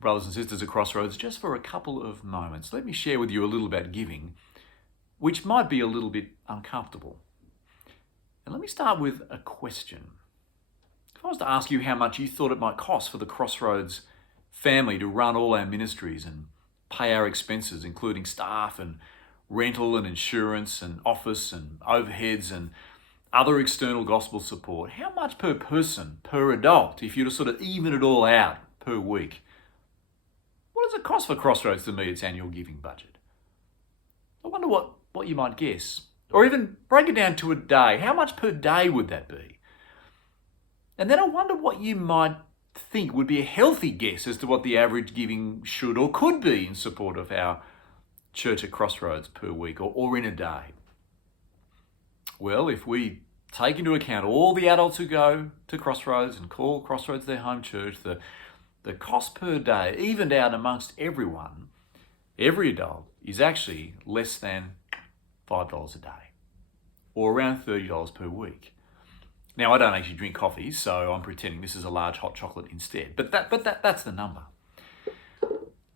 brothers and sisters at Crossroads, just for a couple of moments, let me share with you a little about giving, which might be a little bit uncomfortable. And let me start with a question. If I was to ask you how much you thought it might cost for the Crossroads family to run all our ministries and pay our expenses, including staff and rental and insurance and office and overheads and other external gospel support, how much per person, per adult, if you were to sort of even it all out per week? What does it cost for Crossroads to meet its annual giving budget? I wonder what you might guess. Or even break it down to a day. How much per day would that be? And then I wonder what you might think would be a healthy guess as to what the average giving should or could be in support of our church at Crossroads per week or in a day. Well, if we take into account all the adults who go to Crossroads and call Crossroads their home church, the cost per day, evened out amongst everyone, every adult, is actually less than $5 a day, or around $30 per week. Now, I don't actually drink coffee, so I'm pretending this is a large hot chocolate instead. But that's the number.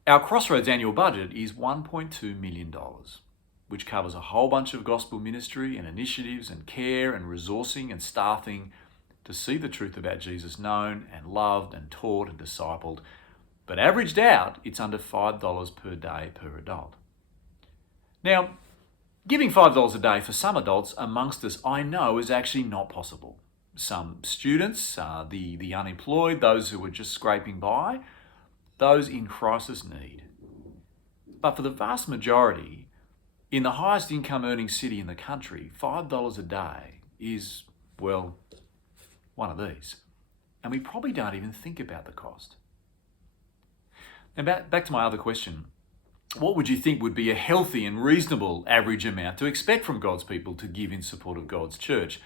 Our Crossroads annual budget is $1.2 million, which covers a whole bunch of gospel ministry and initiatives and care and resourcing and staffing to see the truth about Jesus known and loved and taught and discipled. But averaged out, it's under $5 per day per adult. Now, giving $5 a day for some adults amongst us, I know, is actually not possible. Some students, the unemployed, those who are just scraping by, those in crisis need. But for the vast majority, in the highest income earning city in the country, $5 a day is, well, one of these. And we probably don't even think about the cost. Now back to my other question. What would you think would be a healthy and reasonable average amount to expect from God's people to give in support of God's church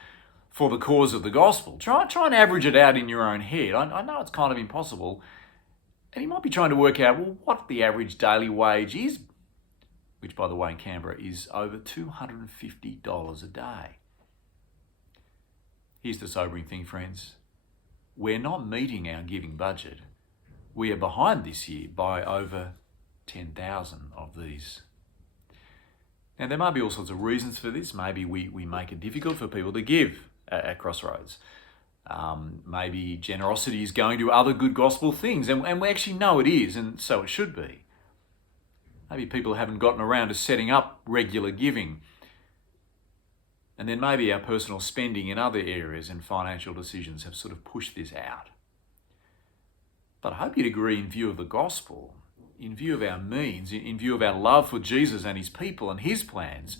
for the cause of the gospel? Try and average it out in your own head. I know it's kind of impossible. And you might be trying to work out, well, what the average daily wage is, which, by the way, in Canberra is over $250 a day. Here's the sobering thing, friends. We're not meeting our giving budget. We are behind this year by over 10,000 of these. Now, there might be all sorts of reasons for this. Maybe we make it difficult for people to give at Crossroads. Maybe generosity is going to other good gospel things, and we actually know it is, and so it should be. Maybe people haven't gotten around to setting up regular giving. And then maybe our personal spending in other areas and financial decisions have sort of pushed this out. But I hope you'd agree, in view of the gospel, in view of our means, in view of our love for Jesus and his people and his plans,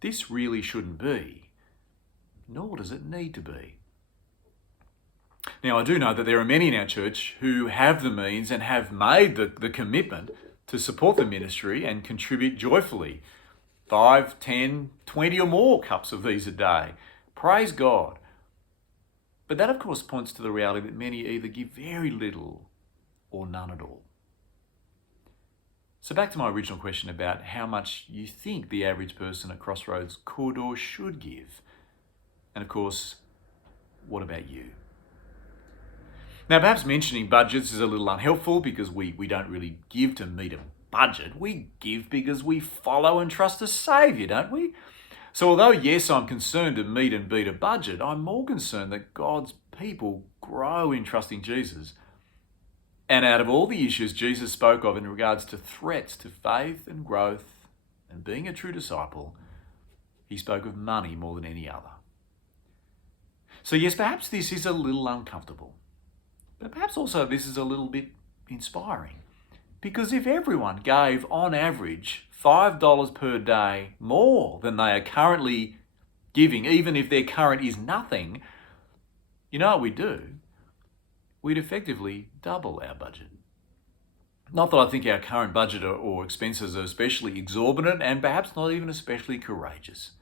this really shouldn't be, nor does it need to be. Now, I do know that there are many in our church who have the means and have made the commitment to support the ministry and contribute joyfully. 5, 10, 20 or more cups of these a day. Praise God. But that, of course, points to the reality that many either give very little or none at all. So back to my original question about how much you think the average person at Crossroads could or should give. And of course, what about you? Now, perhaps mentioning budgets is a little unhelpful because we don't really give to meet a budget. We give because we follow and trust a Saviour, don't we? So although, yes, I'm concerned to meet and beat a budget, I'm more concerned that God's people grow in trusting Jesus. And out of all the issues Jesus spoke of in regards to threats to faith and growth and being a true disciple, he spoke of money more than any other. So yes, perhaps this is a little uncomfortable. But perhaps also this is a little bit inspiring. Because if everyone gave, on average, $5 per day more than they are currently giving, even if their current is nothing, you know what we'd do? We'd effectively double our budget. Not that I think our current budget or expenses are especially exorbitant and perhaps not even especially courageous.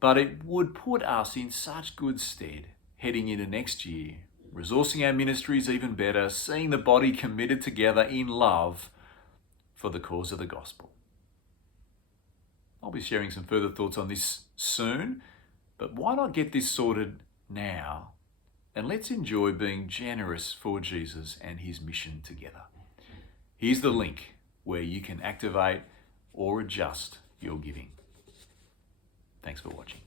But it would put us in such good stead heading into next year, resourcing our ministries even better, seeing the body committed together in love for the cause of the gospel. I'll be sharing some further thoughts on this soon, but why not get this sorted now and let's enjoy being generous for Jesus and his mission together. Here's the link where you can activate or adjust your giving. Thanks for watching.